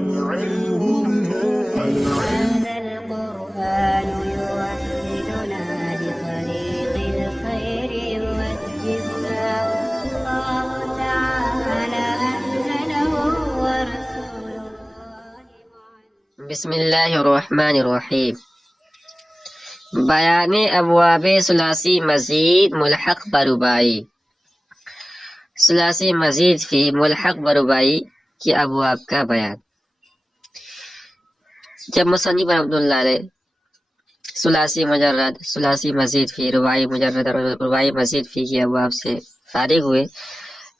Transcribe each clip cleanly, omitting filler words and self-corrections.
هذا القرآن يوحدنا لطريق الخير يوجهنا الله تعالى أنزله ورسول الله بسم الله الرحمن الرحیم. بیان ابواب ثلاثی مزید ملحق بربائی. ثلاثی مزید فی ملحق بربائی کی ابواب کا بیان. جب مصنف رحمۃ اللہ علیہ ثلاثی مجرد، ثلاثی مزید فی، رباعی مجرد اور رباعی مزید فی کے ابواب سے فارغ ہوئے،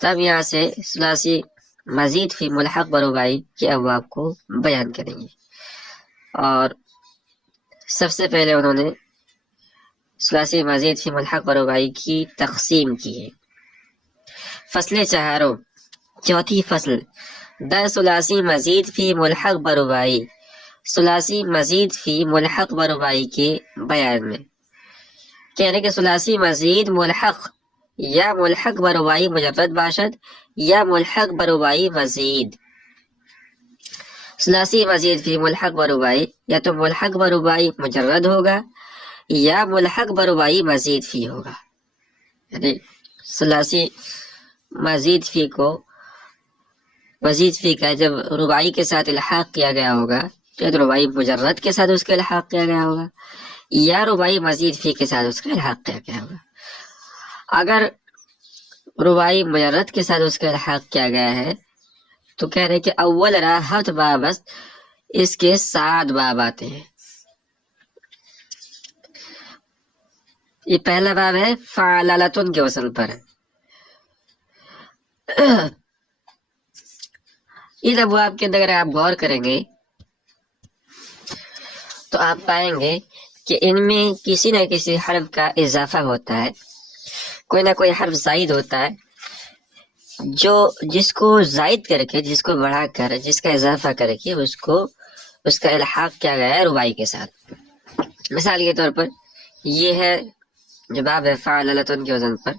تب یہاں سے ثلاثی مزید فی ملحق بربائی کے ابواب کو بیان کریں گے. اور سب سے پہلے انہوں نے ثلاثی مزید فی ملحق بربائی کی تقسیم کی ہے. فصل چہاروں، چوتھی فصل، در ثلاثی مزید فی ملحق بربائی، ثلاثی مزید فی ملحق بربائی کے بیان میں. کہنے کہ ثلاثی مزید ملحق یا ملحق بربائی مجرد باشد یا ملحق بربائی مزید. ثلاثی مزید فی ملحق بربائی یا تو ملحق بربائی مجرد ہوگا یا ملحق بربائی مزید فی ہوگا. یعنی ثلاثی مزید فی کو، مزید فی کا جب ربائی کے ساتھ الحاق کیا گیا ہوگا تو ربائی مجرد کے ساتھ اس کا الحاق کیا گیا ہوگا یا ربائی مزید فی کے ساتھ اس کا الحاق کیا گیا ہوگا. اگر ربائی مجرد کے ساتھ اس کا الحاق کیا گیا ہے تو کہہ رہے کہ اول راحت بابست اس کے 7 باب آتے ہیں. یہ پہلا باب ہے فعلالتن کے وزن پر. ان ابواب کے اندر اگر آپ غور کریں گے تو آپ پائیں گے کہ ان میں کسی نہ کسی حرف کا اضافہ ہوتا ہے، کوئی نہ کوئی حرف زائد ہوتا ہے جو جس کو زائد کر کے، جس کو بڑھا کر، جس کا اضافہ کر کے اس کا الحاق کیا گیا ہے ربائی کے ساتھ. مثال کے طور پر یہ ہے جو باب ہے فعلالتن کے وزن پر،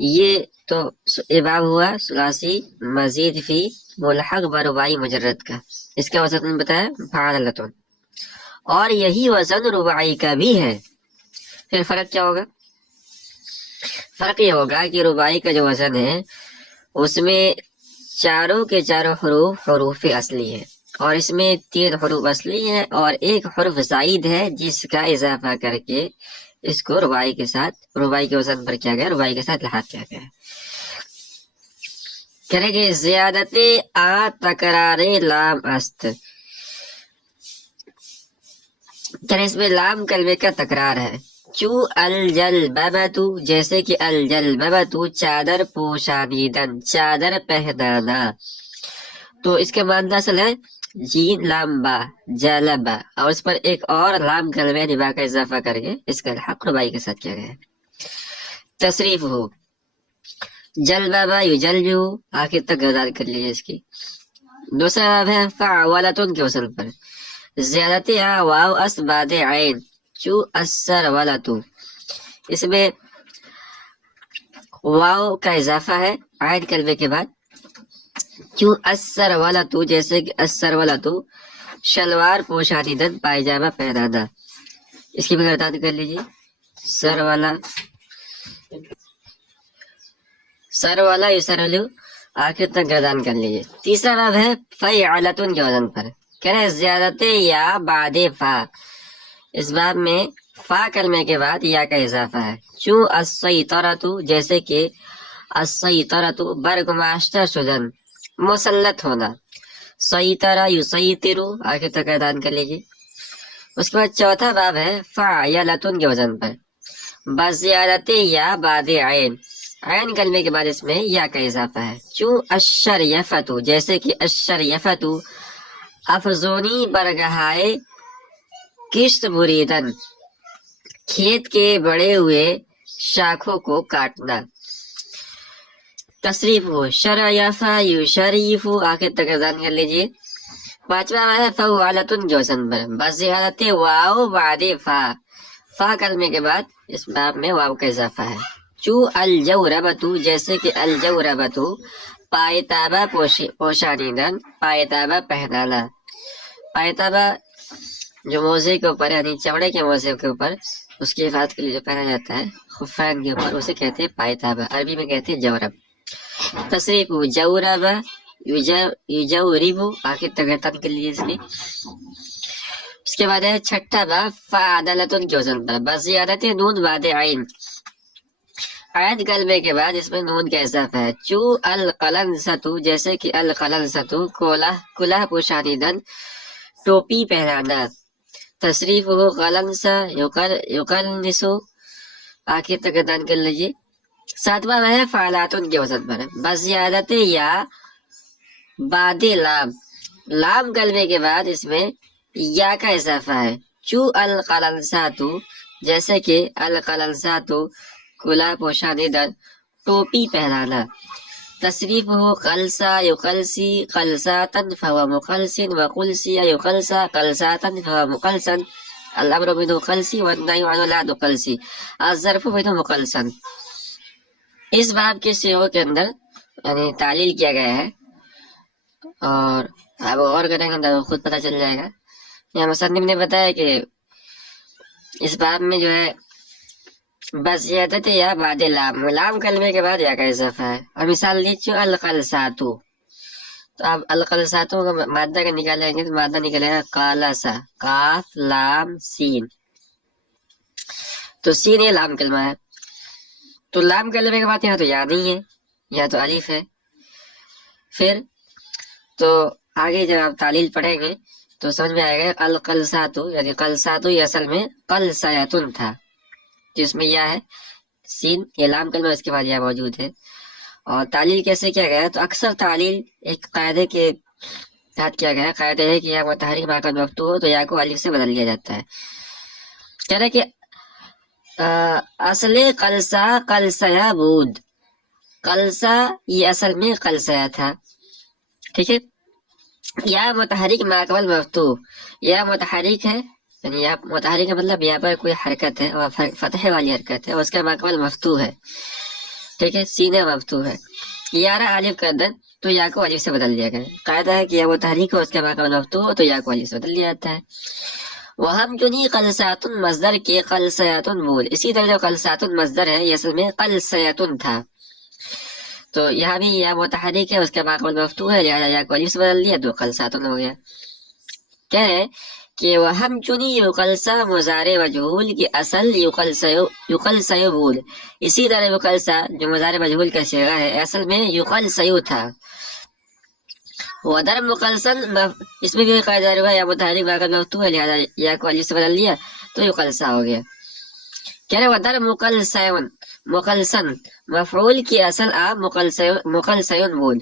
یہ تو یہ باب ہوا ثلاثی مزید فی ملحق بربائی مجرد کا، اس کا وزن بتایا فعلالتن، اور یہی وزن رباعی کا بھی ہے. پھر فرق کیا ہوگا؟ فرق یہ ہوگا کہ رباعی کا جو وزن ہے اس میں چاروں کے چاروں حروف اصلی ہے، اور اس میں 3 حروف اصلی ہے اور 1 حرف زائد ہے جس کا اضافہ کر کے اس کو رباعی کے ساتھ، رباعی کے وزن پر کیا گیا، رباعی کے ساتھ لحاق کیا گیا. کریں گے زیادت تکرار لام است. اس میں لام کلمے کا تکرار ہے. چو الجلببتو، جیسے کہ الجلببتو چادر پوشانیدن، چادر پہنانا. تو اس کے معنی اصل ہے جین لام با جلبا، اور اس پر ایک اور لام کلمہ نبا کا اضافہ کر کے اس کا الحاق ربائی کے ساتھ کیا گیا ہے. تصریف ہو جلببا یجلبو، آخر تک گردان کر لیجیے اس کی. دوسرا باب ہے فعولتن کے وصل پر، زیادت واو اس باد عین، چو اثر ولتو. اس میں واو کا اضافہ ہے عین کلمے کے بعد. چو اثر ولتو، جیسے کہ اثر ولتو شلوار پوشانیدن، پائجامہ پہنانا. اس کی بھی گردان کر لیجیے. سر والا یسرلو، آخر تک گردان کر لیجیے. تیسرا باب ہے فعلتن کے وزن پر، کہہ رہے زیادت یا بعد فا. اس باب میں فا کلمے کے بعد یا کا اضافہ ہے. چو السیطرتو، جیسے کہ السیطرتو برگماشتہ شدن، مسلط ہونا. سیطرہ یسیطرو، آخر تک گردان کر لیجیے. اس کے بعد چوتھا باب ہے فعلتن کے وزن پر، بزیادت یا بعد عین، عین کلمے کے بعد اس میں یا کا اضافہ ہے. چو الشریفتو، جیسے کہ الشریفتو افزونی برگہائے کشت بریدن، کھیت کے بڑے ہوئے شاخوں کو کاٹنا. تصریف ہو شریفہ یشریفو، آخر تک گردان کر لیجیے. پانچواں ہے فعلتن کے وزن پر، بزیادت واو بعد فا، فا کلمے کے بعد اس باب میں واو کا اضافہ ہے. چو الجوربتو جیسے کہ الجوربتو پائتابہ پوشانیدن پائتابہ پہنانا. پائتابہ جو موزے کے اوپر یعنی چمڑے کے موزے کے اوپر اس کی حفاظت کے لیے جو پہنا جاتا ہے خفین کے اوپر اسے کہتے ہیں پائتابہ، عربی میں کہتے ہیں جورب. تصریف جوربہ یجوربو آخر تگرتن کے لیے اس کی. اس کے بعد ہے چھٹا با فعدلتن کے وزن پر بزیادت نون بعد عین. عین کلمے کے بعد اس میں نون کا اضافہ ہے. چو القلنسۃ جیسے کہ القلنسۃ کلہ پوشانیدن ٹوپی پہنانا. تصریف ہو قلنسا یقلنسو آخر تک دان کر لیجیے. ساتواں ہے فعلاتن کے وزن پر بزیادت یا بعد لام. لام کلمے کے بعد اس میں یا کا اضافہ ہے. چو القلنساتو جیسے کہ القلنساتو کلا پوشانیدن ٹوپی پہنانا. تصریف ہو قلسا یقلسی قلساتن فهو مقلسن وقلسی یقلسا قلساتن فهو مقلسن. الامر منه قلسی والنهی عنه لا تقلسی الظرف منه مقلسن. اس باب کے سیغوں کے اندر یعنی تعلیل کیا گیا ہے اور آپ غور کریں گے تو خود پتہ چل جائے گا. یہاں مصنف نے بتایا کہ اس باب میں جو ہے بزیادت یا بعد لام، لام کلمے کے بعد یا کا اضافہ ہے. اور مثال لیجیے القلساتو، تو آپ القلساتو کا مادہ کا نکالیں گے تو مادہ نکلے گا قالسا، قاف لام سین. تو سین یہ لام کلمہ ہے. تو لام کلمے کے بعد یہاں تو یا نہیں ہے، یہاں تو الف ہے. پھر تو آگے جب آپ تعلیل پڑھیں گے تو سمجھ میں آئے گا القلساتو یعنی قلساتو یہ اصل میں قلسیتن تھا جس میں یا ہے سین یہ لام کلمہ اس کے بعد یا موجود ہے. اور تعلیل کیسے کیا گیا تو اکثر تعلیل ایک قاعدے کے تحت کیا گیا. قاعدہ ہے کہ یا متحرک ماقبل مفتوح ہو تو یا کو الف سے بدل لیا جاتا ہے. کہہ رہے کہ اصل قلسا قلسیا بود، قلسا یہ اصل میں قلسیا تھا. ٹھیک ہے. یا متحرک ماقبل مفتوح، یا متحرک ہے یعنی یا متحرک کا مطلب یہاں پر کوئی حرکت ہے اور فتح والی حرکت ہے، اس کا ماقبل مفتوح ہے. ٹھیک ہے. سینہ مفتوح ہے. یارہ الف کا دن تو یا کو الف سے بدل دیا گیا. قاعدہ ہے کہ یا متحرک ہو اس کا ماقبل مفتوح ہو تو یا کو الف سے بدل دیا جاتا ہے. وہم چنی قلساتن مصدر کے قلسیاتن بول. اسی طرح جو قلساتن مصدر ہے یہ اصل میں قلسیاتن تھا. تو یہاں بھی یا متحرک ہے اس کا ماقبل مفتوح ہے لہذا یا کو الف سے بدل دیا تو قلساتن ہو گیا. کہہ رہے کہ وہم چنی یقلسا مضارع مجہول کی اصل یقلسیو بول. اسی طرح یقلسا جو مضارع مجہول کا صیغہ ہے اصل میں یقلسیو تھا. ودرب مقلسن اس میں بھی قاعدہ ہوا یا متحرک ماقبل مفتوح ہے لہذا یا کو الف سے بدل دیا تو یقلسا ہو گیا. کہہ رہے ودرب مقلسن مفعول کی اصل آپ مقلسیون بول.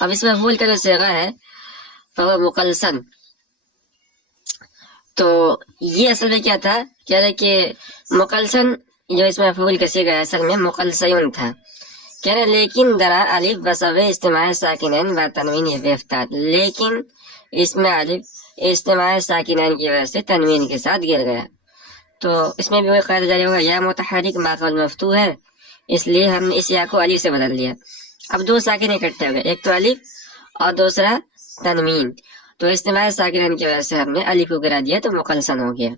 اب اس میں مفعول کا جو صیغہ ہے فهو مقلسن تو یہ اصل میں کیا تھا. کہہ رہے کہ مقلسن جو اس میں مفعول کا صیغہ ہے اصل میں مقلسیون تھا. کہہ رہے لیکن درا الف بسبب اجتماع ساکنین و تنوین افتاد. لیکن اس میں الف اجتماع ساکنین کی وجہ سے تنوین کے ساتھ گر گیا. تو اس میں بھی وہی قاعدہ جاری ہوگا یا متحرک ماقبل مفتوح ہے اس لیے ہم نے اس یا کو الف سے بدل دیا. اب دو ساکن اکٹھے ہو گئے، ایک تو الف اور دوسرا تنوین. تو اجتماع ساکنین کی وجہ سے ہم نے الف کو گرا دیا تو مقلسن ہو گیا.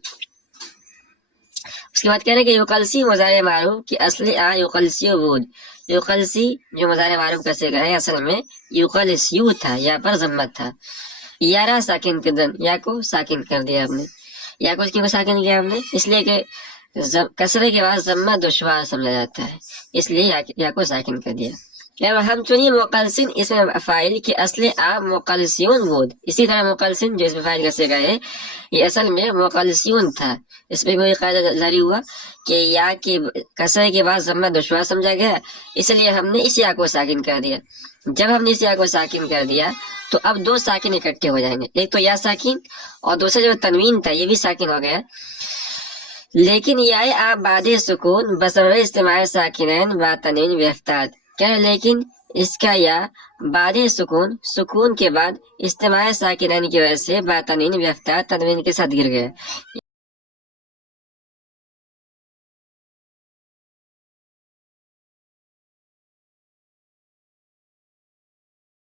اس کے بعد کہہ رہے کہ یقلسی مضارع معروف کی اصل یقلسی بود. یقلسی جو مضارع معروف کا صیغہ ہے اصل میں یقلسیو تھا، یا پر ضمت تھا. یارہ ساکن کے دن یا کو ساکن کر دیا ہم نے. یا کو کیوں ساکن کیا ہم نے؟ اس لیے کہ کسرے کے بعد ضمہ دشوار سمجھا جاتا ہے اس لیے یا کو ساکن کر دیا. ہم چنی مقلسن اس میں فاعل کی اصل مقلسیون بود. اسی طرح مقلسن جو اس میں فاعل کا صیغہ ہے یہ اصل میں مقلسیون تھا. اس میں کوئی قاعدہ جاری ہوا کہ یا کے کسرے کے بعد ضمہ دشوار سمجھا گیا اس لیے ہم نے اس یا کو ساکن کر دیا. جب ہم نے اس یا کو ساکن کر دیا تو اب دو ساکن اکٹھے ہو جائیں گے، ایک تو یا ساکن اور دوسرا جو تنوین تھا یہ بھی ساکن ہو گیا. لیکن یا آپ بعد سکون بسبب اجتماع ساکنین و تنوین افتاد. کیا لیکن اس کا یا بعد سکون کے بعد اجتماع ساکنین کی وجہ سے با تنوین افتاد تنوین کے ساتھ گر گیا.